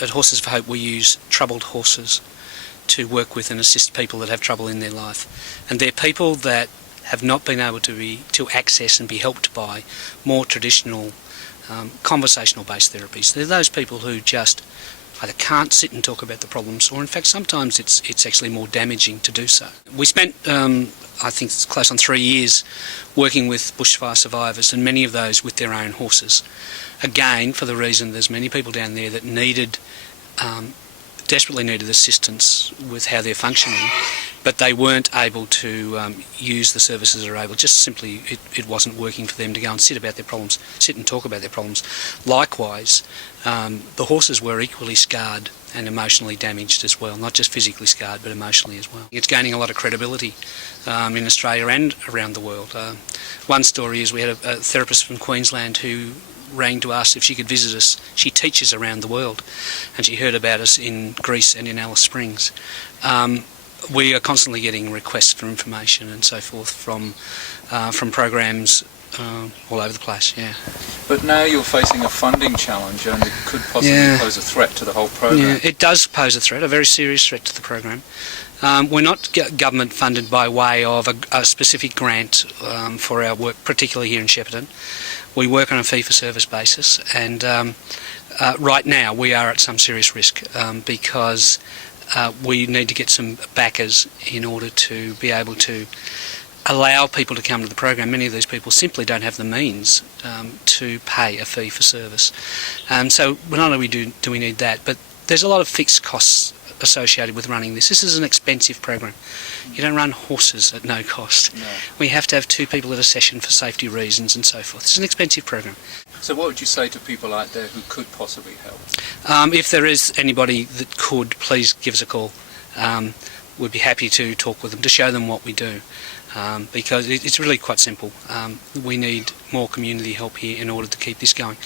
At Horses for Hope we use troubled horses to work with and assist people that have trouble in their life. And they're people that have not been able to access and be helped by more traditional conversational based therapies. They're those people who just either can't sit and talk about the problems, or in fact sometimes it's actually more damaging to do so. We spent I think it's close on 3 years working with bushfire survivors, and many of those with their own horses. Again, for the reason there's many people down there that desperately needed assistance with how they're functioning, but they weren't able to use the services they're able. Just simply, it wasn't working for them to go and sit and talk about their problems. Likewise, the horses were equally scarred and emotionally damaged as well, not just physically scarred, but emotionally as well. It's gaining a lot of credibility in Australia and around the world. One story is we had a therapist from Queensland who rang to ask if she could visit us. She teaches around the world, and she heard about us in Greece and in Alice Springs. We are constantly getting requests for information and so forth from programs all over the place. Yeah. But now you're facing a funding challenge, and it could possibly pose a threat to the whole program. Yeah, it does pose a threat, a very serious threat to the program. We're not government funded by way of a specific grant for our work, particularly here in Shepparton. We work on a fee-for-service basis, and right now we are at some serious risk because we need to get some backers in order to be able to allow people to come to the program. Many of these people simply don't have the means to pay a fee for service. So not only do we need that, but there's a lot of fixed costs associated with running this. This is an expensive program. You don't run horses at no cost. No. We have to have 2 people at a session for safety reasons and so forth. It's an expensive program. So what would you say to people out there who could possibly help? If there is anybody that could, please give us a call. We'd be happy to talk with them, to show them what we do, because it's really quite simple. We need more community help here in order to keep this going.